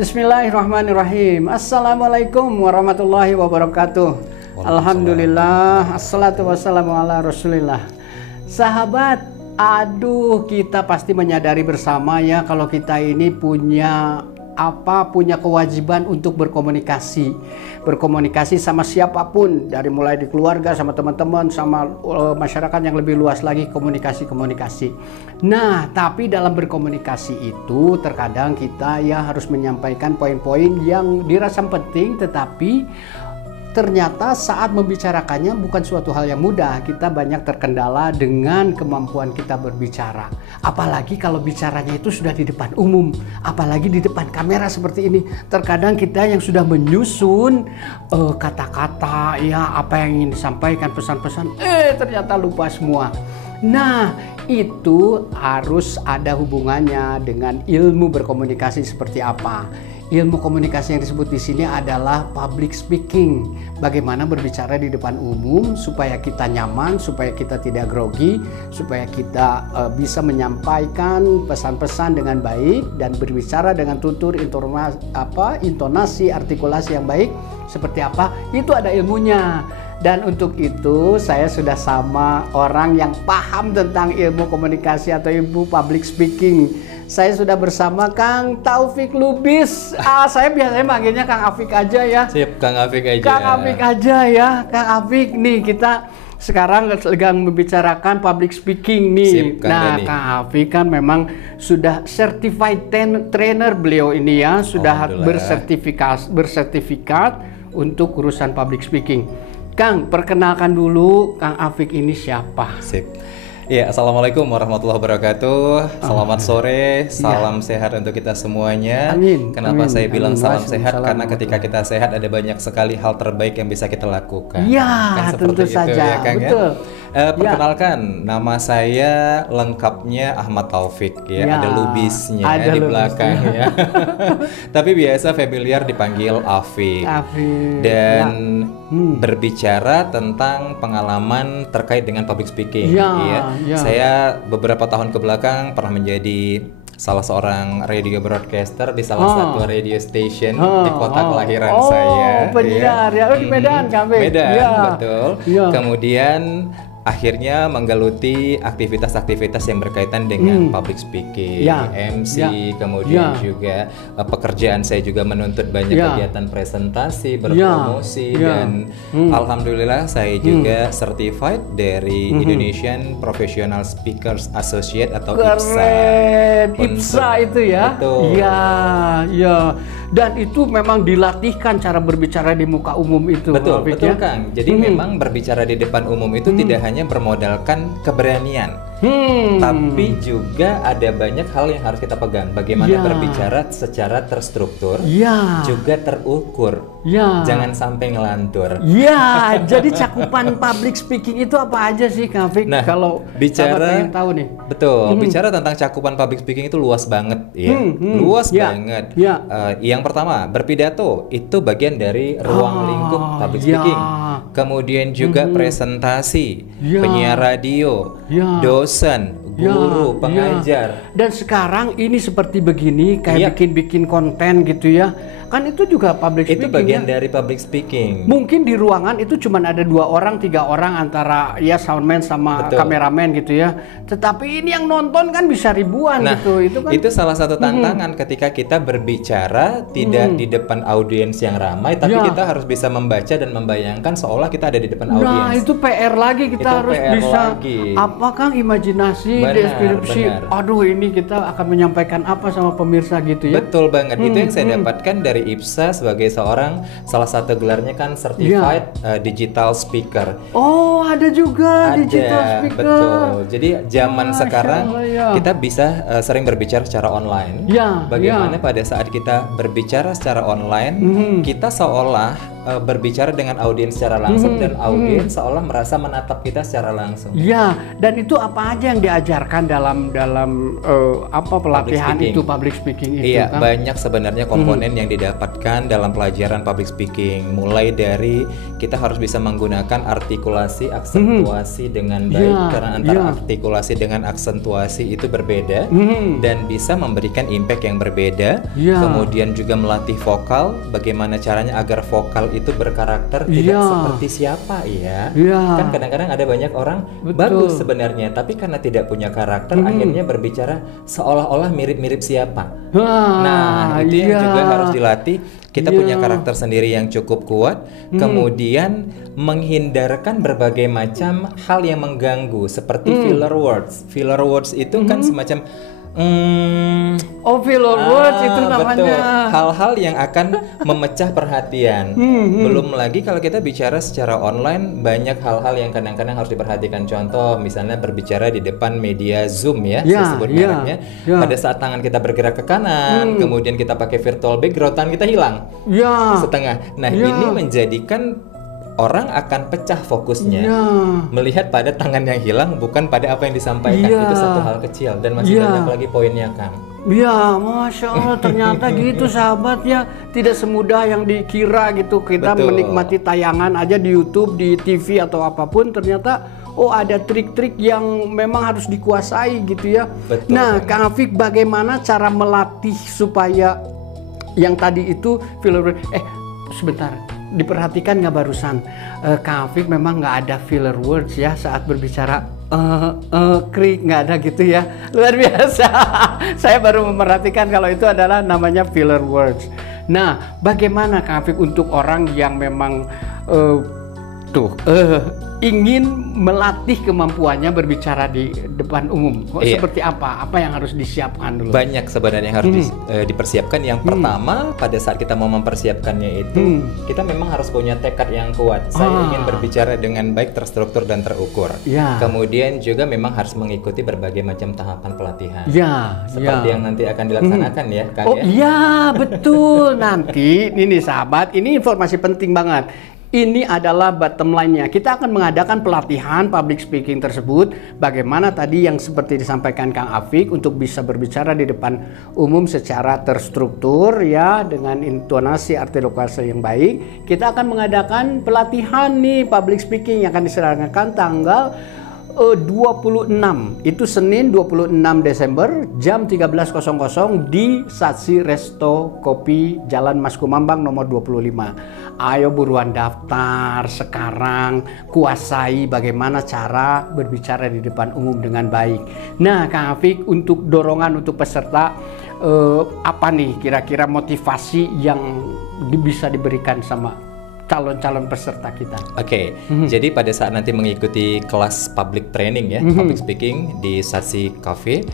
Bismillahirrahmanirrahim. Assalamualaikum warahmatullahi wabarakatuh. Alhamdulillah, assalatu wassalamu ala rasulillah. Sahabat, aduh, kita pasti menyadari bersama ya kalau kita ini punya kewajiban untuk berkomunikasi sama siapapun, dari mulai di keluarga, sama teman-teman, sama masyarakat yang lebih luas lagi, komunikasi. Nah, tapi dalam berkomunikasi itu terkadang kita ya harus menyampaikan poin-poin yang dirasa penting, tetapi ternyata saat membicarakannya bukan suatu hal yang mudah. Kita banyak terkendala dengan kemampuan kita berbicara. Apalagi kalau bicaranya itu sudah di depan umum, apalagi di depan kamera seperti ini. Terkadang kita yang sudah menyusun kata-kata, ya apa yang ingin disampaikan, pesan-pesan, ternyata lupa semua. Nah, itu harus ada hubungannya dengan ilmu berkomunikasi seperti apa. Ilmu komunikasi yang disebut di sini adalah public speaking. Bagaimana berbicara di depan umum supaya kita nyaman, supaya kita tidak grogi, supaya kita bisa menyampaikan pesan-pesan dengan baik dan berbicara dengan tutur, intonasi, artikulasi yang baik. Seperti apa? Itu ada ilmunya. Dan untuk itu saya sudah sama orang yang paham tentang ilmu komunikasi atau ilmu public speaking. Saya sudah bersama Kang Taufik Lubis. Saya biasanya manggilnya Kang Afik aja ya. Sip, Kang Afik aja. Kang Afik aja ya. Kang Afik nih, kita sekarang sedang membicarakan public speaking nih. Sip, Kang Afik kan memang sudah certified trainer beliau ini ya. Sudah bersertifikat untuk urusan public speaking. Kang, perkenalkan dulu Kang Afik ini siapa? Sip. Ya, assalamualaikum warahmatullahi wabarakatuh. Selamat sore, salam sehat untuk kita semuanya. Amin. Kenapa saya bilang salam sehat? Karena ketika kita sehat ada banyak sekali hal terbaik yang bisa kita lakukan. Ya, kan tentu seperti saja. Itu, ya, Kang, betul. Perkenalkan, nama saya lengkapnya Ahmad Taufik ya, ada Lubisnya di belakang ya. Tapi biasa familiar dipanggil Afik. Dan berbicara tentang pengalaman terkait dengan public speaking. Saya beberapa tahun ke belakang pernah menjadi salah seorang radio broadcaster di salah satu radio station di kota kelahiran saya. Penyiar ya, di Medan, Medan, betul. Kemudian akhirnya menggeluti aktivitas-aktivitas yang berkaitan dengan public speaking, MC, kemudian juga pekerjaan saya juga menuntut banyak kegiatan presentasi, berpromosi, dan alhamdulillah saya juga certified dari Indonesian Professional Speakers Associate atau IPSA. IPSA itu ya? Betul. Ya. Dan itu memang dilatihkan cara berbicara di muka umum itu. Betul, Kang. Jadi memang berbicara di depan umum itu tidak hanya bermodalkan keberanian, tapi juga ada banyak hal yang harus kita pegang. Bagaimana berbicara secara terstruktur, juga terukur, jangan sampai ngelantur. Jadi cakupan public speaking itu apa aja sih, Kang Afik? Nah, kalau bicara pengen tahu nih. Betul, bicara tentang cakupan public speaking itu luas banget ya. Luas banget. Yang pertama, berpidato itu bagian dari ruang lingkup public speaking. Kemudian juga presentasi, penyiar radio, dosen, guru, pengajar. Dan sekarang ini seperti begini, kayak bikin konten gitu ya. Kan itu juga public speaking. Itu bagian dari public speaking. Mungkin di ruangan itu cuma ada 2 orang, 3 orang antara soundman sama kameramen gitu ya. Tetapi ini yang nonton kan bisa ribuan gitu. Itu salah satu tantangan ketika kita berbicara tidak di depan audiens yang ramai, tapi kita harus bisa membaca dan membayangkan seolah kita ada di depan audiens. Nah, itu PR lagi, kita harus bisa apakah imajinasi, deskripsi. Aduh, ini kita akan menyampaikan apa sama pemirsa gitu ya. Betul banget. Itu yang saya dapatkan dari IPSA sebagai salah satu gelarnya kan Certified Digital Speaker. Oh, ada juga digital speaker. Betul. Jadi zaman sekarang kita bisa sering berbicara secara online. Bagaimana pada saat kita berbicara secara online, kita seolah berbicara dengan audiens secara langsung dan audiens seolah merasa menatap kita secara langsung. Ya, dan itu apa aja yang diajarkan dalam pelatihan public speaking itu? Iya, kan? Banyak sebenarnya komponen yang didapatkan dalam pelajaran public speaking. Mulai dari kita harus bisa menggunakan artikulasi, aksentuasi dengan baik karena antara artikulasi dengan aksentuasi itu berbeda dan bisa memberikan impact yang berbeda. Kemudian juga melatih vokal, bagaimana caranya agar vokal itu berkarakter tidak seperti siapa kan kadang-kadang ada banyak orang bagus sebenarnya tapi karena tidak punya karakter akhirnya berbicara seolah-olah mirip-mirip siapa. Nah itu yang juga harus dilatih. Kita punya karakter sendiri yang cukup kuat, kemudian menghindarkan berbagai macam hal yang mengganggu seperti filler words. Filler words itu kan semacam filler words itu namanya. Betul. Hal-hal yang akan memecah perhatian. Belum lagi kalau kita bicara secara online banyak hal-hal yang kadang-kadang harus diperhatikan. Contoh misalnya berbicara di depan media Zoom saya sebut mereknya. Pada saat tangan kita bergerak ke kanan, kemudian kita pakai virtual background, tangan kita hilang setengah. Nah ini menjadikan orang akan pecah fokusnya melihat pada tangan yang hilang bukan pada apa yang disampaikan. Itu satu hal kecil dan masih banyak lagi poinnya Kang. Ya, Masya Allah, ternyata gitu sahabat ya. Tidak semudah yang dikira gitu. Kita menikmati tayangan aja di YouTube, di TV atau apapun, ternyata ada trik-trik yang memang harus dikuasai gitu ya. Nah, Kang Afiq, bagaimana cara melatih supaya yang tadi itu sebentar, diperhatikan nggak barusan Kang Afiq memang nggak ada filler words ya saat berbicara krik, nggak ada gitu ya, luar biasa. Saya baru memerhatikan kalau itu adalah namanya filler words. Nah, bagaimana Kang Afiq untuk orang yang memang ingin melatih kemampuannya berbicara di depan umum? Seperti apa? Apa yang harus disiapkan dulu? Banyak sebenarnya yang harus dipersiapkan. Yang pertama, pada saat kita mau mempersiapkannya itu, kita memang harus punya tekad yang kuat. Saya ingin berbicara dengan baik, terstruktur dan terukur. Kemudian juga memang harus mengikuti berbagai macam tahapan pelatihan. Seperti yang nanti akan dilaksanakan ya, Kang. Betul. Nanti ini sahabat, ini informasi penting banget. Ini adalah bottom line-nya. Kita akan mengadakan pelatihan public speaking tersebut. Bagaimana tadi yang seperti disampaikan Kang Afiq untuk bisa berbicara di depan umum secara terstruktur ya, dengan intonasi artikulasi yang baik. Kita akan mengadakan pelatihan nih public speaking yang akan diselenggarakan tanggal 26, itu Senin 26 Desember jam 13.00 di Satsi Resto Kopi Jalan Mas Kumambang nomor 25. Ayo buruan daftar sekarang, kuasai bagaimana cara berbicara di depan umum dengan baik. Nah, Kang Afiq, untuk dorongan untuk peserta apa nih kira-kira motivasi yang bisa diberikan sama calon-calon peserta kita? Jadi pada saat nanti mengikuti kelas public training ya, public speaking di Satsi Cafe,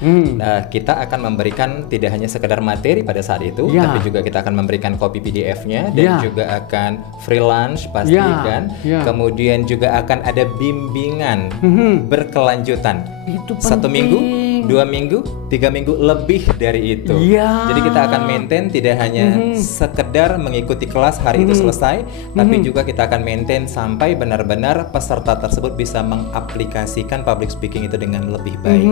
kita akan memberikan tidak hanya sekedar materi pada saat itu, tapi juga kita akan memberikan copy PDF-nya dan juga akan free lunch pastikan. Kemudian juga akan ada bimbingan berkelanjutan. Itu 1 minggu, 2 minggu, 3 minggu, lebih dari itu. Jadi kita akan maintain tidak hanya sekedar mengikuti kelas hari itu selesai, tapi juga kita akan maintain sampai benar-benar peserta tersebut bisa mengaplikasikan public speaking itu dengan lebih baik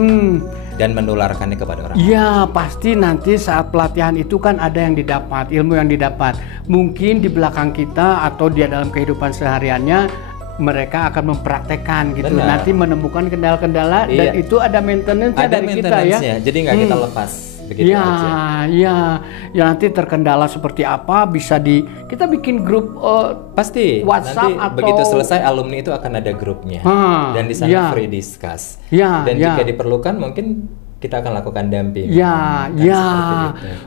dan menularkannya kepada orang. Ya, pasti nanti saat pelatihan itu kan ada yang didapat, ilmu yang didapat. Mungkin di belakang kita atau dia dalam kehidupan sehariannya mereka akan mempraktekkan gitu. Nanti menemukan kendala-kendala dan itu ada maintenance-nya dari kita ya. Jadi nggak kita lepas begitu aja. Ya nanti terkendala seperti apa bisa kita bikin grup pasti WhatsApp nanti atau begitu selesai alumni itu akan ada grupnya dan di sana free discuss. Dan jika diperlukan mungkin kita akan lakukan damping.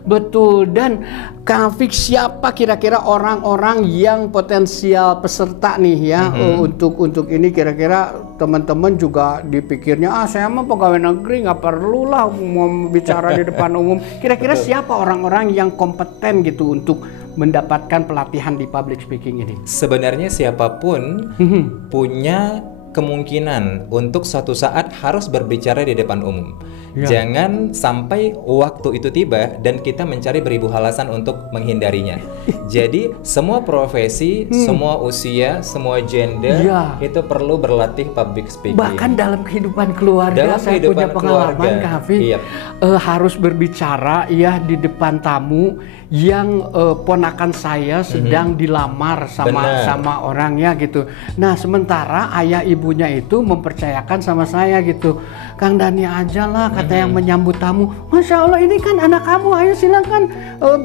Betul. Dan Kang Afiq, siapa kira-kira orang-orang yang potensial peserta nih ya untuk ini? Kira-kira teman-teman juga dipikirnya saya mah pegawai negeri nggak perlu lah mau bicara di depan umum. Kira-kira siapa orang-orang yang kompeten gitu untuk mendapatkan pelatihan di public speaking ini? Sebenarnya siapapun punya kemungkinan untuk suatu saat harus berbicara di depan umum. Jangan sampai waktu itu tiba dan kita mencari beribu alasan untuk menghindarinya. Jadi semua profesi, semua usia, semua gender itu perlu berlatih public speaking. Bahkan dalam kehidupan keluarga, saya punya pengalaman, Kak Hafid, harus berbicara ya di depan tamu yang ponakan saya sedang dilamar sama orangnya gitu. Nah, sementara ayah ibunya itu mempercayakan sama saya gitu. Kang Dani aja lah kata yang menyambut tamu. Masya Allah, ini kan anak kamu, ayo silakan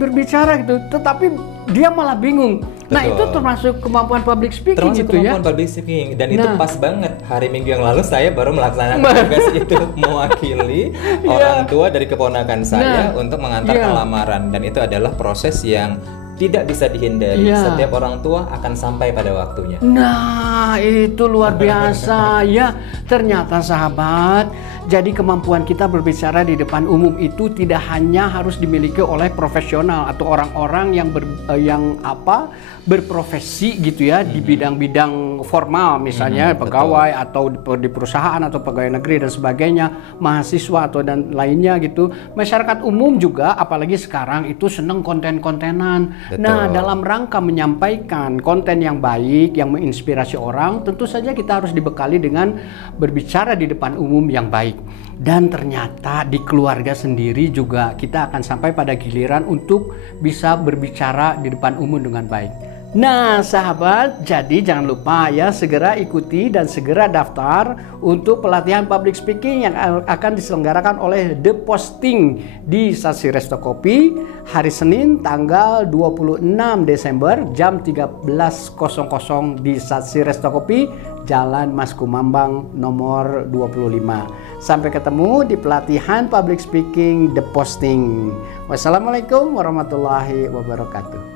berbicara gitu. Tetapi dia malah bingung. Nah, itu termasuk kemampuan public speaking gitu ya. Kemampuan public speaking, dan itu pas banget. Hari Minggu yang lalu saya baru melaksanakan tugas itu, mewakili orang tua dari keponakan saya untuk mengantarkan lamaran, dan itu adalah proses yang tidak bisa dihindari. Setiap orang tua akan sampai pada waktunya. Nah, itu luar biasa ya. Ternyata sahabat, jadi kemampuan kita berbicara di depan umum itu tidak hanya harus dimiliki oleh profesional atau orang-orang yang berprofesi gitu ya, di bidang-bidang formal, misalnya pegawai atau di perusahaan atau pegawai negeri dan sebagainya, mahasiswa atau dan lainnya gitu. Masyarakat umum juga, apalagi sekarang itu seneng konten-kontenan. Nah, dalam rangka menyampaikan konten yang baik, yang menginspirasi orang, tentu saja kita harus dibekali dengan berbicara di depan umum yang baik. Dan ternyata di keluarga sendiri juga kita akan sampai pada giliran untuk bisa berbicara di depan umum dengan baik. Nah sahabat, jadi jangan lupa ya, segera ikuti dan segera daftar untuk pelatihan public speaking yang akan diselenggarakan oleh The Posting di Satsi Resto Kopi hari Senin tanggal 26 Desember jam 13.00 di Satsi Resto Kopi, Jalan Mas Kumambang nomor 25. Sampai ketemu di pelatihan public speaking The Posting. Wassalamualaikum warahmatullahi wabarakatuh.